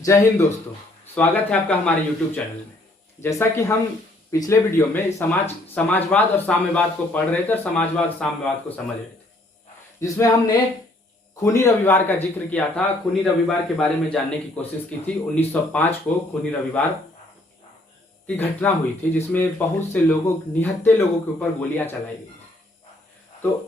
जय हिंद दोस्तों, स्वागत है आपका हमारे YouTube चैनल में। जैसा कि हम पिछले वीडियो में समाजवाद और साम्यवाद को पढ़ रहे थे और समाजवाद साम्यवाद को समझ रहे थे, जिसमें हमने खूनी रविवार का जिक्र किया था। खूनी रविवार के बारे में जानने की कोशिश की थी। 1905 को खूनी रविवार की घटना हुई थी, जिसमें बहुत से निहत्थे लोगों के ऊपर गोलियां चलाई गई। तो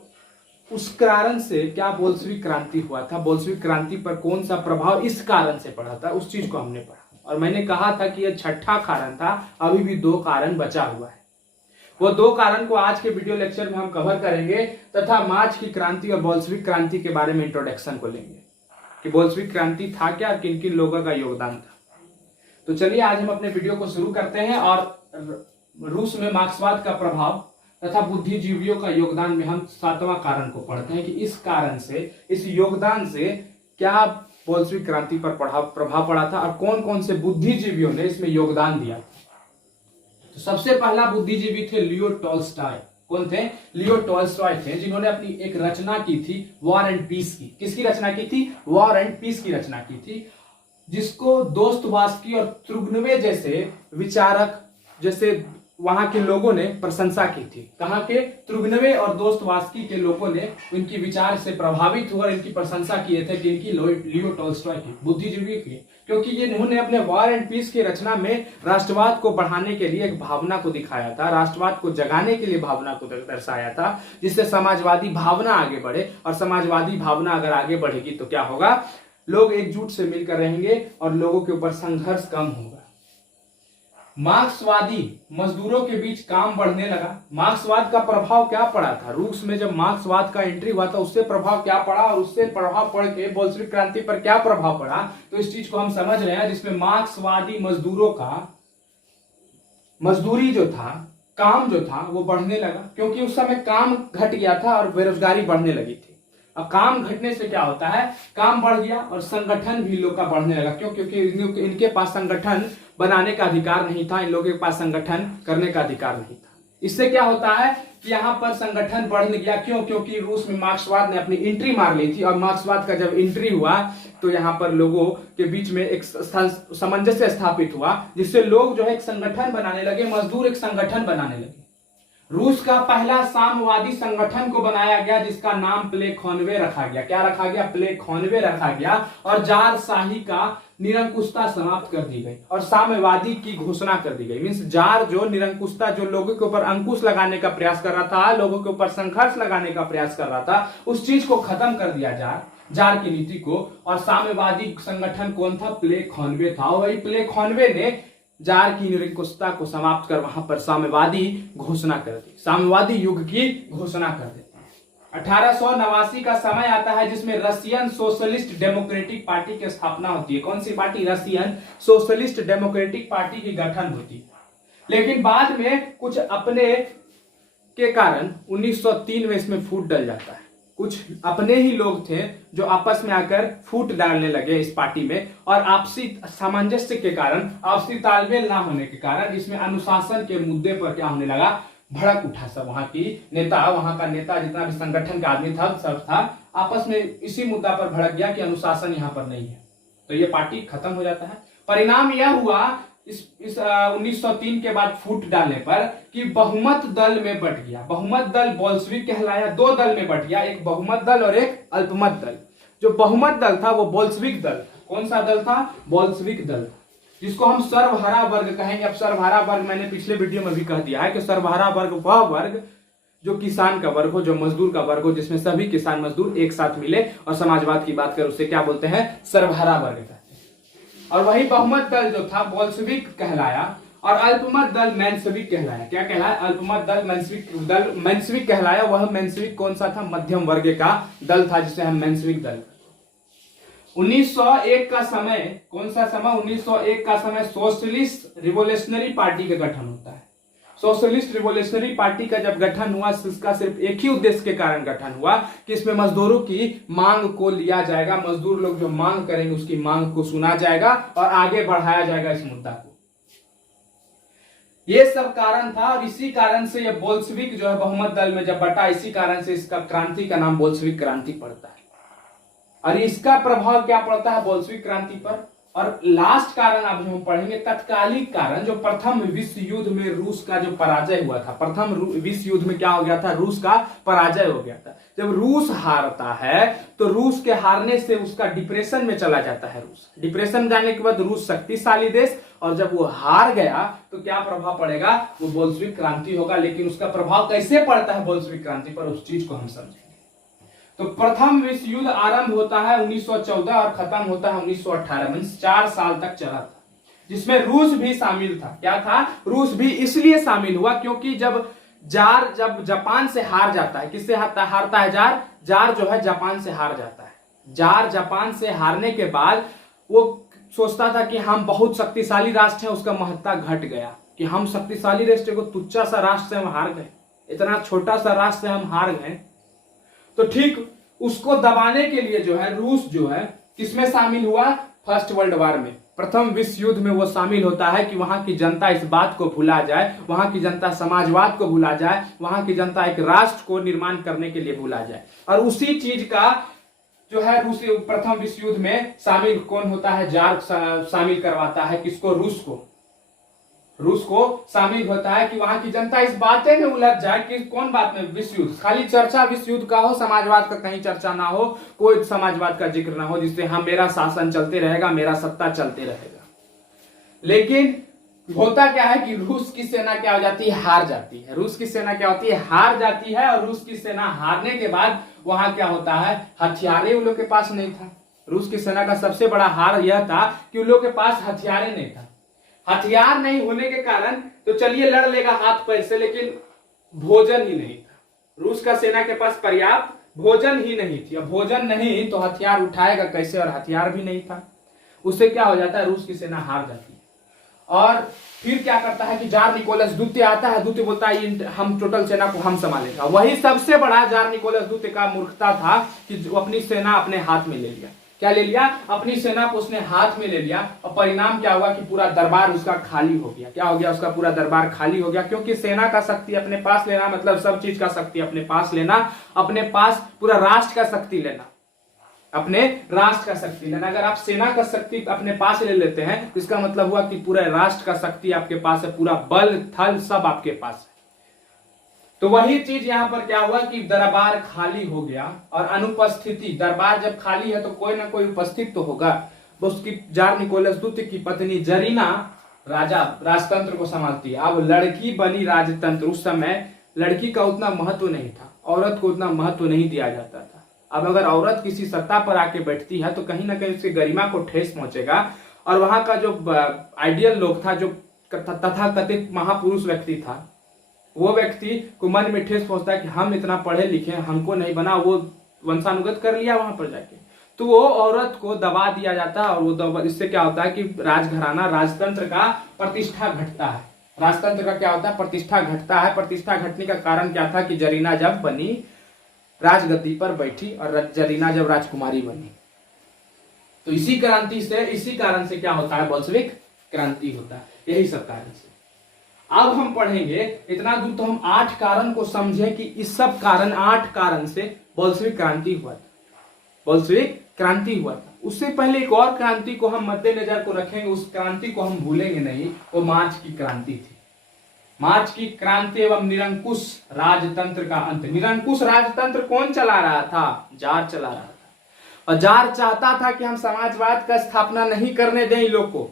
उस कारण से क्या बोल्शेविक क्रांति हुआ था, बोल्शेविक क्रांति पर कौन सा प्रभाव इस कारण से पड़ा था, उस चीज को हमने पढ़ा। और मैंने कहा था कि यह छठा कारण था, अभी भी 2 कारण बचा हुआ है। वो 2 कारण को आज के वीडियो लेक्चर में हम कवर करेंगे तथा मार्च की क्रांति और बोल्शेविक क्रांति के बारे में इंट्रोडक्शन को लेंगे कि बोल्शेविक क्रांति था क्या, किन किन लोगों का योगदान था। तो चलिए आज हम अपने वीडियो को शुरू करते हैं और रूस में मार्क्सवाद का प्रभाव तथा बुद्धिजीवियों का योगदान में हम 7वां कारण को पढ़ते हैं कि इस कारण से, इस योगदान से क्या बोल्शेविक क्रांति पर प्रभाव पड़ा था और कौन कौन से बुद्धिजीवियों ने इसमें योगदान दिया। तो सबसे पहला बुद्धिजीवी थे लियो टॉल्स्टॉय। कौन थे? लियो टॉल्स्टॉय थे, जिन्होंने अपनी एक रचना की थी वॉर एंड पीस की। किसकी रचना की थी? वॉर एंड पीस की रचना की थी, जिसको दोस्तोवस्की और तुर्गेनेव जैसे विचारक, जैसे वहां के लोगों ने प्रशंसा की थी। कहां के? तुर्गेनेव और दोस्तोवस्की के लोगों ने उनकी विचार से प्रभावित हुए और इनकी प्रशंसा किए थे। इनकी लियो टॉल्स्टॉय की, बुद्धिजीवी की, क्योंकि ये इन्होंने अपने वॉर एंड पीस की रचना में राष्ट्रवाद को बढ़ाने के लिए एक भावना को दिखाया था, राष्ट्रवाद को जगाने के लिए भावना को दर्शाया था, जिससे समाजवादी भावना आगे बढ़े। और समाजवादी भावना अगर आगे बढ़ेगी तो क्या होगा? लोग एकजुट से मिलकर रहेंगे और लोगों के ऊपर संघर्ष कम होगा। मार्क्सवादी मजदूरों के बीच काम बढ़ने लगा। मार्क्सवाद का प्रभाव क्या पड़ा था? रूस में जब मार्क्सवाद का एंट्री हुआ था, उससे प्रभाव क्या पड़ा और उससे प्रभाव पड़ के बोल्शेविक क्रांति पर क्या प्रभाव पड़ा, तो इस चीज को हम समझ रहे हैं, जिसमें मार्क्सवादी मजदूरों का मजदूरी जो था, काम जो था वो बढ़ने लगा, क्योंकि उस समय काम घट गया था और बेरोजगारी बढ़ने लगी थी। अब काम घटने से क्या होता है? काम बढ़ गया और संगठन भी लोग का बढ़ने लगा। क्यों? क्योंकि इनके पास संगठन बनाने का अधिकार नहीं था, इन लोगों के पास संगठन करने का अधिकार नहीं था। इससे क्या होता है कि यहाँ पर संगठन बढ़ गया। क्यों? क्योंकि रूस में मार्क्सवाद ने अपनी एंट्री मार ली थी और मार्क्सवाद का जब एंट्री हुआ तो यहाँ पर लोगों के बीच में एक सामंजस्य स्थापित हुआ, जिससे लोग जो है एक संगठन बनाने लगे, मजदूर एक संगठन बनाने लगे। रूस का पहला साम्यवादी संगठन को बनाया गया, जिसका नाम प्लेखोनवे रखा गया। क्या रखा गया? प्लेखोनवे रखा गया। और जारशाही का निरंकुशता समाप्त कर दी गई और साम्यवादी की घोषणा कर दी गई। मींस जार जो निरंकुशता, जो लोगों के ऊपर अंकुश लगाने का प्रयास कर रहा था, लोगों के ऊपर संघर्ष लगाने का प्रयास कर रहा था, उस चीज को खत्म कर दिया जार की नीति को। और साम्यवादी संगठन कौन था? प्लेखोनवे था। वही प्लेखोनवे ने जार की निरंकुशता को समाप्त कर वहां पर साम्यवादी घोषणा कर दी, साम्यवादी युग की घोषणा कर दी। 1889 का समय आता है, जिसमें रशियन सोशलिस्ट डेमोक्रेटिक पार्टी की स्थापना होती है। कौन सी party? Russian socialist democratic party की गठन होती है। लेकिन बाद में कुछ अपने के कारण 1903 में इसमें फूट डल जाता है। कुछ अपने ही लोग थे जो आपस में आकर फूट डालने लगे इस पार्टी में, और आपसी सामंजस्य के कारण, आपसी तालमेल ना होने के कारण इसमें अनुशासन के मुद्दे पर क्या होने लगा? भड़क उठा। सब वहां का नेता जितना भी संगठन का आदमी था, सब था, आपस में इसी मुद्दा पर भड़क गया कि अनुशासन यहां पर नहीं है, तो ये पार्टी खत्म हो जाता है। परिणाम यह हुआ इस 1903 के बाद फूट डालने पर कि बहुमत दल में बट गया। बहुमत दल बोल्शेविक कहलाया। 2 दल में बट गया, एक बहुमत दल और एक अल्पमत दल। जो बहुमत दल था वो बोल्शेविक दल। कौन सा दल था? बोल्शेविक दल, जिसको हम सर्वहारा वर्ग कहेंगे। अब सर्वहारा वर्ग मैंने पिछले वीडियो में भी कह दिया है कि सर्वहारा वर्ग वह वर्ग जो किसान का वर्ग हो, जो मजदूर का वर्ग हो, जिसमें सभी किसान मजदूर एक साथ मिले और समाजवाद की बात करें, उसे क्या बोलते हैं? सर्वहारा वर्ग कहते हैं। और वही बहुमत दल जो था बोल्शेविक कहलाया और अल्पमत दल मेंशेविक कहलाया। क्या कहलाया? अल्पमत दल मेंशेविक कहलाया। वह मेंशेविक कौन सा था? मध्यम वर्ग का दल था, जिसे हम मेंशेविक दल। 1901 का समय, कौन सा समय? 1901 का समय सोशलिस्ट रिवोल्यूशनरी पार्टी का गठन होता है। सोशलिस्ट रिवोल्यूशनरी पार्टी का जब गठन हुआ, इसका सिर्फ एक ही उद्देश्य के कारण गठन हुआ कि इसमें मजदूरों की मांग को लिया जाएगा। मजदूर लोग जो मांग करेंगे उसकी मांग को सुना जाएगा और आगे बढ़ाया जाएगा इस मुद्दा को। ये सब कारण था और इसी कारण से यह बोल्शेविक जो है बहुमत दल में जब बटा, इसी कारण से इसका क्रांति का नाम बोल्शेविक क्रांति पड़ता है। और इसका प्रभाव क्या पड़ता है बोल्शेविक क्रांति पर? और लास्ट कारण अब हम पढ़ेंगे तत्कालिक कारण, जो प्रथम विश्व युद्ध में रूस का जो पराजय हुआ था। प्रथम विश्व युद्ध में क्या हो गया था, रूस का पराजय हो गया था। जब रूस हारता है तो रूस के हारने से उसका डिप्रेशन में चला जाता है। रूस डिप्रेशन जाने के बाद रूस शक्तिशाली देश, और जब वो हार गया तो क्या प्रभाव पड़ेगा, वो बोल्शेविक क्रांति होगा। लेकिन उसका प्रभाव कैसे पड़ता है बोल्शेविक क्रांति पर, उस चीज को हम समझेंगे। तो प्रथम विश्व युद्ध आरंभ होता है 1914 और खत्म होता है 1918, मीन्स 4 साल तक चला था, जिसमें रूस भी शामिल था। क्या था, रूस भी इसलिए शामिल हुआ क्योंकि जब जापान से हार जाता है, किससे हारता है, जार जो है जापान से हार जाता है। जार जापान से हारने के बाद वो सोचता था कि हम बहुत शक्तिशाली राष्ट्र है, उसका महत्ता घट गया कि हम शक्तिशाली राष्ट्र को तुच्छा सा राष्ट्र से हम हार गए, इतना छोटा सा राष्ट्र से हम हार गए। तो ठीक उसको दबाने के लिए जो है रूस जो है किसमें शामिल हुआ, फर्स्ट वर्ल्ड वॉर में, प्रथम विश्व युद्ध में वो शामिल होता है कि वहां की जनता इस बात को भुला जाए, वहां की जनता समाजवाद को भुला जाए, वहां की जनता एक राष्ट्र को निर्माण करने के लिए भुला जाए। और उसी चीज का जो है रूस प्रथम विश्व युद्ध में शामिल कौन होता है, जार शामिल करवाता है किसको, रूस को शामिल होता है कि वहां की जनता इस बातें में उलझ जाए कि कौन बात में, विश्व युद्ध, खाली चर्चा विश्व युद्ध का हो, समाजवाद का कहीं चर्चा ना हो, कोई समाजवाद का जिक्र ना हो, जिससे हम मेरा शासन चलते रहेगा, मेरा सत्ता चलते रहेगा। लेकिन होता क्या है कि रूस की सेना क्या हो जाती है, हार जाती है। रूस की सेना क्या होती है, हार जाती है। और रूस की सेना हारने के बाद वहां क्या होता है, हथियारे उन लोग के पास नहीं था। रूस की सेना का सबसे बड़ा हार यह था कि उन लोग के पास हथियारे नहीं था। हथियार नहीं होने के कारण तो चलिए लड़ लेगा हाथ पैर से, लेकिन भोजन ही नहीं था। रूस का सेना के पास पर्याप्त भोजन ही नहीं थी। अब भोजन नहीं तो हथियार उठाएगा कैसे, और हथियार भी नहीं था। उससे क्या हो जाता है, रूस की सेना हार जाती है। और फिर क्या करता है कि जार निकोलस द्वितीय आता है। द्वितीय बोलता है हम टोटल सेना को हम संभालेगा। वही सबसे बड़ा जार निकोलस द्वितीय का मूर्खता था कि जो अपनी सेना अपने हाथ में ले लिया। क्या ले लिया, अपनी सेना को उसने हाथ में ले लिया। और परिणाम क्या हुआ कि पूरा दरबार उसका खाली हो गया। क्या हो गया, उसका पूरा दरबार खाली हो गया। क्योंकि सेना का शक्ति अपने पास लेना मतलब सब चीज का शक्ति अपने पास लेना, अपने पास पूरा राष्ट्र का शक्ति लेना, अपने राष्ट्र का शक्ति लेना। अगर आप सेना का शक्ति अपने पास ले लेते हैं तो इसका मतलब हुआ कि पूरे राष्ट्र का शक्ति आपके पास है, पूरा बल थल सब आपके पास है। तो वही चीज यहां पर क्या हुआ कि दरबार खाली हो गया और अनुपस्थिति, दरबार जब खाली है तो कोई ना कोई उपस्थित तो होगा। उसकी जार निकोलस द्वितीय की पत्नी जरीना राजतंत्र को संभालती है। अब लड़की बनी राजतंत्र। उस समय लड़की का उतना महत्व नहीं था, औरत को उतना महत्व नहीं दिया जाता था। अब अगर औरत किसी सत्ता पर आके बैठती है तो कहीं ना कहीं उसकी गरिमा को ठेस पहुंचेगा। और वहां का जो आइडियल लोग था, जो तथाकथित महापुरुष व्यक्ति था, वो व्यक्ति को मन में ठेस पहुंचता है कि हम इतना पढ़े लिखे, हमको नहीं बना। वो वंशानुगत कर लिया वहां पर जाके, तो वो औरत को दबा दिया जाता है। और वो इससे क्या होता है कि राजघराना राजतंत्र का प्रतिष्ठा घटता है। राजतंत्र का क्या होता है, प्रतिष्ठा घटता है। प्रतिष्ठा घटने का कारण क्या था कि जरीना जब बनी राजगद्दी पर बैठी और जरीना जब राजकुमारी बनी, तो इसी कारण से क्या होता है, बोल्शेविक क्रांति होता है। यही सब कारण से। अब हम पढ़ेंगे, इतना दूर तो हम 8 कारण को समझे कि इस सब कारण 8 कारण से बोल्शेविक क्रांति हुआ था। बोल्शेविक क्रांति हुआ था। उससे पहले एक और क्रांति को हम मद्देनजर को रखेंगे, उस क्रांति को हम भूलेंगे नहीं, वो मार्च की क्रांति थी। मार्च की क्रांति एवं निरंकुश राजतंत्र का अंत। निरंकुश राजतंत्र कौन चला रहा था, जार चला रहा था। और जार चाहता था कि हम समाजवाद का स्थापना नहीं करने दें इन लोग को।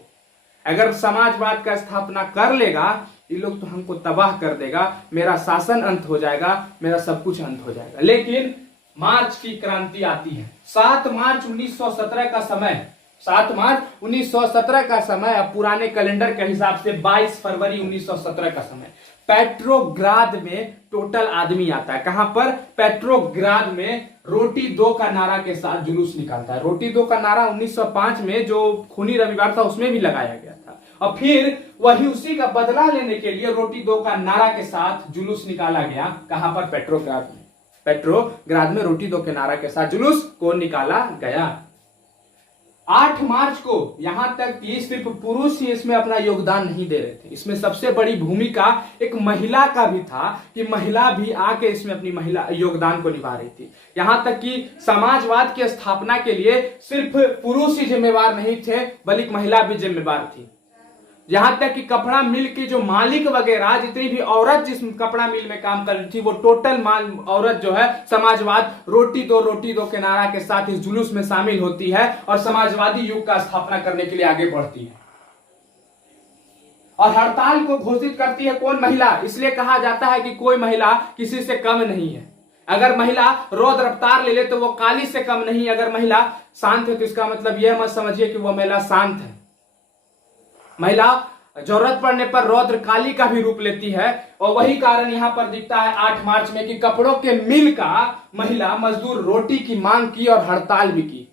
अगर समाजवाद का स्थापना कर लेगा ये लोग तो हमको तबाह कर देगा, मेरा शासन अंत हो जाएगा, मेरा सब कुछ अंत हो जाएगा। लेकिन मार्च की क्रांति आती है। 7 मार्च 1917 का समय, 7 मार्च 1917 का समय। अब पुराने कैलेंडर के हिसाब से 22 फरवरी 1917 का समय। पेट्रोग्राद में टोटल आदमी आता है। कहां पर, पेट्रोग्राद में रोटी दो का नारा के साथ जुलूस निकालता है। रोटी दो का नारा 1905 में जो खूनी रविवार था उसमें भी लगाया गया था। और फिर वही उसी का बदला लेने के लिए रोटी दो का नारा के साथ जुलूस निकाला गया। कहां पर, पेट्रोग्राद में। पेट्रोग्राद में रोटी दो के नारा के साथ जुलूस को निकाला गया। 8 मार्च को यहां तक कि सिर्फ पुरुष ही इसमें अपना योगदान नहीं दे रहे थे, इसमें सबसे बड़ी भूमिका एक महिला का भी था कि महिला भी आके इसमें अपनी महिला योगदान को निभा रही थी। यहां तक कि समाजवाद की स्थापना के लिए सिर्फ पुरुष ही जिम्मेवार नहीं थे बल्कि महिला भी जिम्मेवार थी। यहां तक कि कपड़ा मिल की जो मालिक वगैरह जितनी भी औरत जिस कपड़ा मिल में काम कर रही थी वो टोटल औरत जो है समाजवाद रोटी दो के नारा के साथ इस जुलूस में शामिल होती है और समाजवादी युग का स्थापना करने के लिए आगे बढ़ती है। और हड़ताल को घोषित करती है कौन? महिला। इसलिए कहा जाता है कि कोई महिला किसी से कम नहीं है। अगर महिला रौद्र अवतार ले ले तो वो काली से कम नहीं। अगर महिला शांत है तो इसका मतलब यह मत समझिए कि वो महिला शांत है। महिला जरूरत पड़ने पर रौद्र काली का भी रूप लेती है और वही कारण यहां पर दिखता है 8 मार्च में कि कपड़ों के मिल का महिला मजदूर रोटी की मांग की और हड़ताल भी की।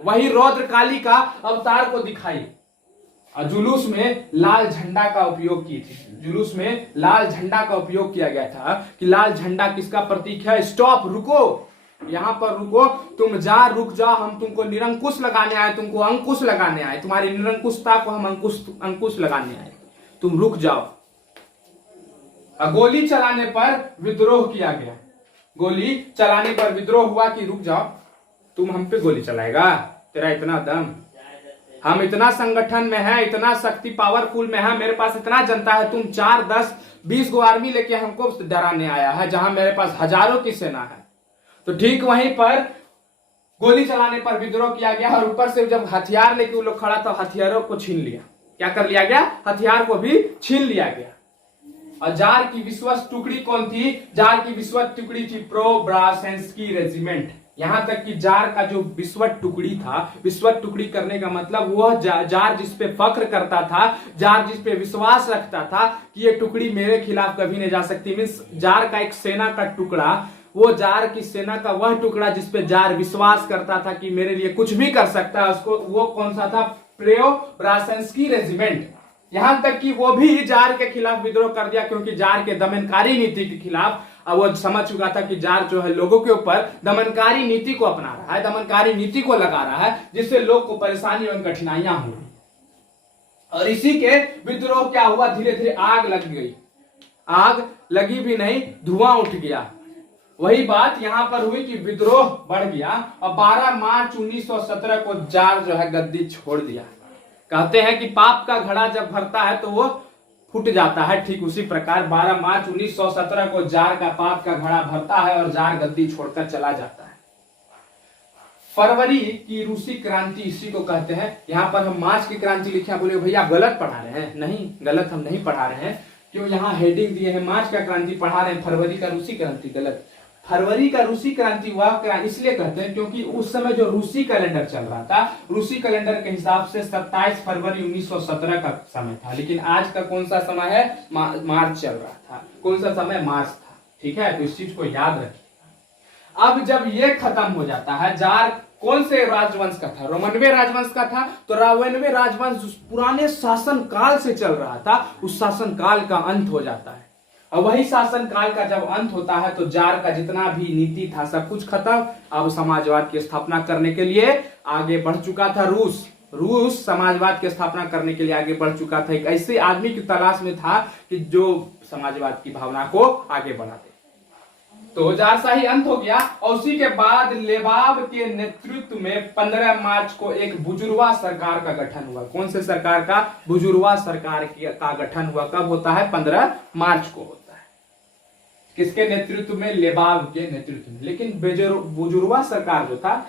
वही रौद्र काली का अवतार को दिखाई और जुलूस में लाल झंडा का उपयोग की थी। जुलूस में लाल झंडा का उपयोग किया गया था कि लाल झंडा किसका प्रतीक है? स्टॉप, रुको, यहां पर रुको, तुम रुक जाओ, हम तुमको निरंकुश लगाने आए, तुमको अंकुश लगाने आए, तुम्हारी निरंकुशता को हम अंकुश लगाने आए, तुम रुक जाओ। गोली चलाने पर विद्रोह किया गया। गोली चलाने पर विद्रोह हुआ कि रुक जाओ, तुम हम पे गोली चलाएगा? तेरा इतना दम? हम इतना संगठन में है, इतना शक्ति पावरफुल में है, मेरे पास इतना जनता है, तुम 4, 10, 20 गो आर्मी लेके हमको डराने आया है जहां मेरे पास हजारों की सेना है। तो ठीक वहीं पर गोली चलाने पर विद्रोह किया गया और ऊपर से जब हथियार लेके वो लोग खड़ा था हथियारों को छीन लिया। क्या कर लिया गया? हथियार को भी छीन लिया गया। और जार की विश्वस्त टुकड़ी कौन थी? जार की विश्वस्त टुकड़ी थी प्रोब्रासेंस्की रेजिमेंट। यहां तक कि जार का जो विश्वत टुकड़ी था, विश्वत टुकड़ी करने का मतलब वह जार जिसपे फख्र करता था, जार जिसपे विश्वास रखता था कि ये टुकड़ी मेरे खिलाफ कभी नहीं जा सकती। मीन्स जार का एक सेना का टुकड़ा, वो जार की सेना का वह टुकड़ा जिसपे जार विश्वास करता था कि मेरे लिए कुछ भी कर सकता है, उसको वो कौन सा था? प्रोब्रासेंस्की रेजिमेंट। यहां तक कि वो भी जार के खिलाफ विद्रोह कर दिया क्योंकि जार के दमनकारी नीति के खिलाफ वो समझ चुका था कि जार जो है लोगों के ऊपर दमनकारी नीति को अपना रहा है, दमनकारी नीति को लगा रहा है जिससे लोग को परेशानी एवं कठिनाइयां हो रही। और इसी के विद्रोह क्या हुआ? धीरे धीरे आग लग गई। आग लगी भी नहीं, धुआं उठ गया। वही बात यहां पर हुई कि विद्रोह बढ़ गया और 12 मार्च 1917 को जार जो है गद्दी छोड़ दिया। कहते हैं कि पाप का घड़ा जब भरता है तो वो फूट जाता है, ठीक उसी प्रकार 12 मार्च 1917 को जार का पाप का घड़ा भरता है और जार गद्दी छोड़कर चला जाता है। फरवरी की रूसी क्रांति इसी को कहते हैं। यहां पर हम मार्च की क्रांति लिखे, बोले भैया गलत पढ़ा रहे हैं। नहीं, गलत हम नहीं पढ़ा रहे हैं। क्यों? यहाँ हेडिंग दिए हैं मार्च का क्रांति पढ़ा रहे हैं, फरवरी का रूसी क्रांति। गलत। फरवरी का रूसी क्रांति हुआ इसलिए कहते हैं क्योंकि उस समय जो रूसी कैलेंडर चल रहा था, रूसी कैलेंडर के हिसाब से 27 फरवरी 1917 का समय था, लेकिन आज का कौन सा समय है? मार्च चल रहा था। कौन सा समय? मार्च था। ठीक है, तो इस चीज को याद रखिए। अब जब ये खत्म हो जाता है, जार कौन से राजवंश का था? रोमनवे राजवंश का था। तो रोमनवे राजवंश उस पुराने शासन काल से चल रहा था, उस शासन काल का अंत हो जाता है। और वही शासन काल का जब अंत होता है तो जार का जितना भी नीति था सब कुछ खत्म। अब समाजवाद की स्थापना करने के लिए आगे बढ़ चुका था रूस। रूस समाजवाद की स्थापना करने के लिए आगे बढ़ चुका था। एक ऐसे आदमी की तलाश में था कि जो समाजवाद की भावना को आगे बढ़ा दे। तो जारशाही अंत हो गया और उसी के बाद लेबाब के नेतृत्व में 15 मार्च को एक बुजुर्वा सरकार का गठन हुआ। कौन से सरकार का? बुजुर्वा सरकार का गठन हुआ। कब होता है? 15 मार्च को होता है। किसके नेतृत्व में? लेबाब के नेतृत्व में। लेकिन बुजुर्वा सरकार जो था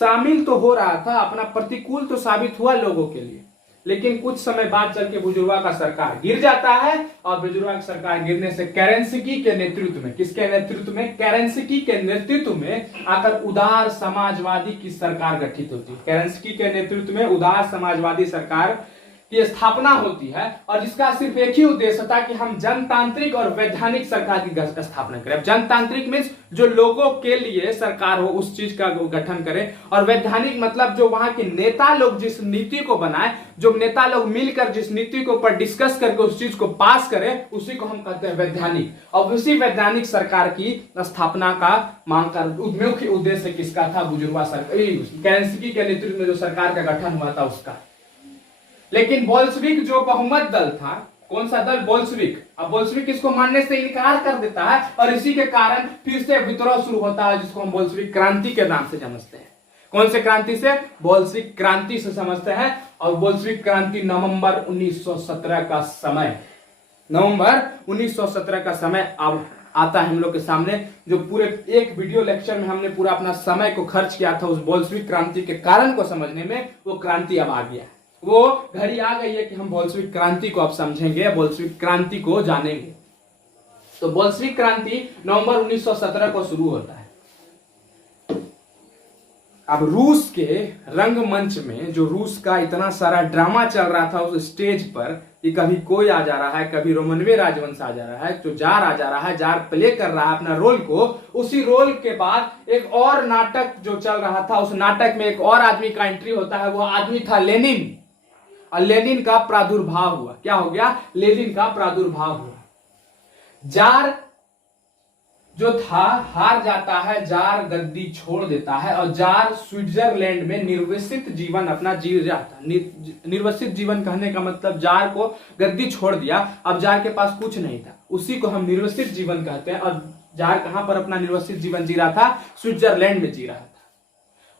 शामिल तो हो रहा था, अपना प्रतिकूल तो साबित हुआ लोगों के लिए, लेकिन कुछ समय बाद चल के बुजुर्वा का सरकार गिर जाता है और बुजुर्वा की सरकार गिरने से केरेंस्की के नेतृत्व में, किसके नेतृत्व में? केरेंस्की के नेतृत्व में आकर उदार समाजवादी की सरकार गठित होती है। केरेंस्की के नेतृत्व में उदार समाजवादी सरकार की स्थापना होती है और जिसका सिर्फ एक ही उद्देश्य था कि हम जनतांत्रिक और वैधानिक सरकार की स्थापना करें। जनतांत्रिक मीन्स जो लोगों के लिए सरकार हो उस चीज का गठन करे। और वैधानिक मतलब जो वहां के नेता लोग जिस नीति को बनाए, जो नेता लोग मिलकर जिस नीति के ऊपर डिस्कस करके उस चीज को पास करे, उसी को हम कहते हैं वैधानिक। और उसी वैधानिक सरकार की स्थापना का मांग कर मुख्य उद्देश्य किसका था? बुजुर्वा सरकार, केरेंस्की के नेतृत्व में जो सरकार का गठन हुआ था उसका। लेकिन बोल्शेविक जो बहुमत दल था, कौन सा दल? बोल्शेविक। अब बोल्शेविक इसको मानने से इनकार कर देता है और इसी के कारण फिर से विद्रोह शुरू होता है, जिसको हम बोल्शेविक क्रांति के नाम से समझते हैं। कौन से क्रांति से? बोल्शेविक क्रांति से समझते हैं। और बोल्शेविक क्रांति नवंबर 1917 का समय, नवंबर 1917 का समय अब आता है हम लोग के सामने। जो पूरे एक वीडियो लेक्चर में हमने पूरा अपना समय को खर्च किया था उस बोल्शेविक क्रांति के कारण को समझने में, वो क्रांति अब आ गया है। वो घड़ी आ गई है कि हम बोल्शेविक क्रांति को अब समझेंगे, बोल्शेविक क्रांति को जानेंगे। तो बोल्शेविक क्रांति नवंबर 1917 को शुरू होता है। अब रूस के रंगमंच में जो रूस का इतना सारा ड्रामा चल रहा था उस स्टेज पर, कि कभी कोई आ जा रहा है, कभी रोमनवे राजवंश आ जा रहा है, तो जार आ जा रहा है, जार प्ले कर रहा है अपना रोल को। उसी रोल के बाद एक और नाटक जो चल रहा था, उस नाटक में एक और आदमी का एंट्री होता है। वो आदमी था लेनिन। और लेनिन का प्रादुर्भाव हुआ। क्या हो गया? लेनिन का प्रादुर्भाव हुआ। जार जो था हार जाता है, जार गद्दी छोड़ देता है और जार स्विट्जरलैंड में निर्वसित जीवन अपना जी जाता है। निर्वसित जीवन कहने का मतलब जार को गद्दी छोड़ दिया, अब जार के पास कुछ नहीं था, उसी को हम निर्वसित जीवन कहते हैं। और जार कहां पर अपना निर्वसित जीवन जी रहा था? स्विट्जरलैंड में जी रहा था।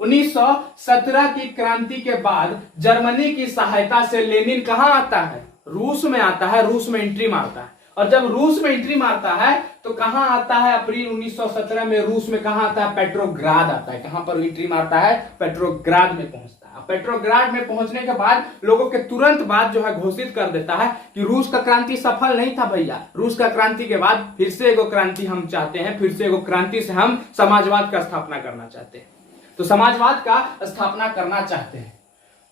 1917 की क्रांति के बाद जर्मनी की सहायता से लेनिन कहां आता है? रूस में आता है, रूस में एंट्री मारता है। और जब रूस में एंट्री मारता है तो कहां आता है? अप्रैल 1917 में रूस में कहां आता है? पेट्रोग्राद आता है। कहां पर एंट्री मारता है? पेट्रोग्राद में पहुंचता है। पेट्रोग्राद में पहुंचने के बाद लोगों के तुरंत बाद जो है घोषित कर देता है कि रूस का क्रांति सफल नहीं था भैया। रूस का क्रांति के बाद फिर से एगो क्रांति हम चाहते हैं, फिर से एगो क्रांति से हम समाजवाद का स्थापना करना चाहते हैं। तो समाजवाद का स्थापना करना चाहते हैं।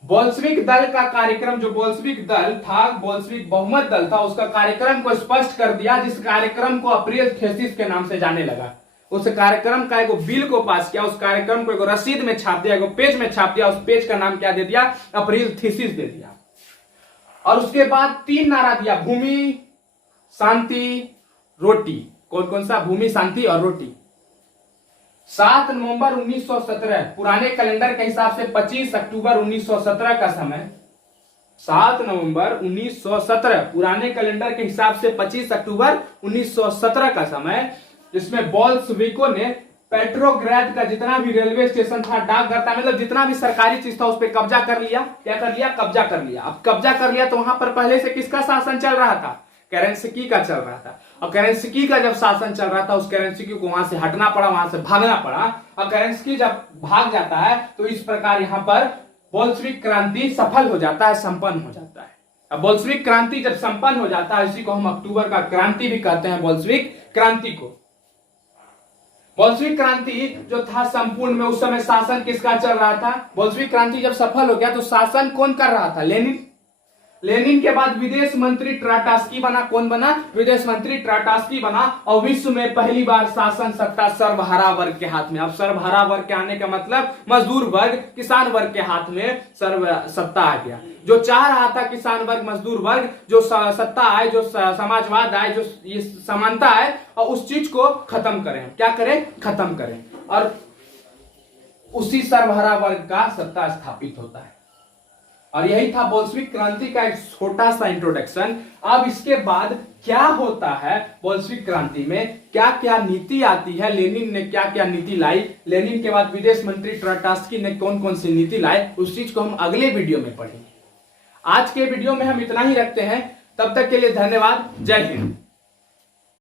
बोल्शेविक दल का कार्यक्रम, जो बोल्शेविक दल था, बोल्शेविक बहुमत दल था, उसका कार्यक्रम को स्पष्ट कर दिया, जिस कार्यक्रम को अप्रैल थीसिस के नाम से जाने लगा। उस कार्यक्रम का एगो बिल को पास किया, उस कार्यक्रम को एगो रसीद में छाप दिया, एगो पेज में छाप दिया। उस पेज का नाम क्या दे दिया? अप्रैल थीसिस दे दिया। और उसके बाद 3 नारा दिया, भूमि, शांति, रोटी। कौन कौन सा? भूमि, शांति और रोटी। 7 नवंबर 1917 पुराने कैलेंडर के हिसाब से 25 अक्टूबर 1917 का समय, 7 नवंबर 1917 पुराने कैलेंडर के हिसाब से 25 अक्टूबर 1917 का समय, जिसमें बोल्शेविकों ने पेट्रोग्राद का जितना भी रेलवे स्टेशन था, डाकघर था, मतलब जितना भी सरकारी चीज था उस पर कब्जा कर लिया। क्या कर लिया? कब्जा कर लिया। अब कब्जा कर लिया तो वहां पर पहले से किसका शासन चल रहा था? केरेंस्की का चल रहा था। और केरेंस्की का जब शासन चल रहा था, उस केरेंस्की को वहां से हटना पड़ा, वहां से भागना पड़ा। और केरेंस्की जब भाग जाता है तो इस प्रकार यहां पर बोल्शेविक क्रांति सफल हो जाता है, संपन्न हो जाता है। अब बोल्शेविक क्रांति जब संपन्न हो जाता है, इसी को हम अक्टूबर का क्रांति भी कहते हैं, बोल्शेविक क्रांति को। बोल्शेविक क्रांति जो था संपूर्ण में उस समय शासन किसका चल रहा था? बोल्शेविक क्रांति जब सफल हो गया तो शासन कौन कर रहा था? लेनिन। लेनिन के बाद विदेश मंत्री ट्राटास्की बना। कौन बना? विदेश मंत्री ट्राटास्की बना। और विश्व में पहली बार शासन सत्ता सर्वहारा वर्ग के हाथ में। अब सर्वहारा वर्ग के आने का मतलब मजदूर वर्ग, किसान वर्ग के हाथ में सर्व सत्ता आ गया। जो चाह रहा था किसान वर्ग, मजदूर वर्ग, जो सत्ता आए, जो समाजवाद आए, जो ये समानता आए, और उस चीज को खत्म करें। क्या करें? खत्म करें। और उसी सर्वहारा वर्ग का सत्ता स्थापित होता है। और यही था बोल्शेविक क्रांति का एक छोटा सा इंट्रोडक्शन। अब इसके बाद क्या होता है बोल्शेविक क्रांति में, क्या क्या नीति आती है, लेनिन ने क्या क्या नीति लाई, लेनिन के बाद विदेश मंत्री ट्राटास्की ने कौन कौन सी नीति लाए, उस चीज को हम अगले वीडियो में पढ़ेंगे। आज के वीडियो में हम इतना ही रखते हैं। तब तक के लिए धन्यवाद। जय हिंद।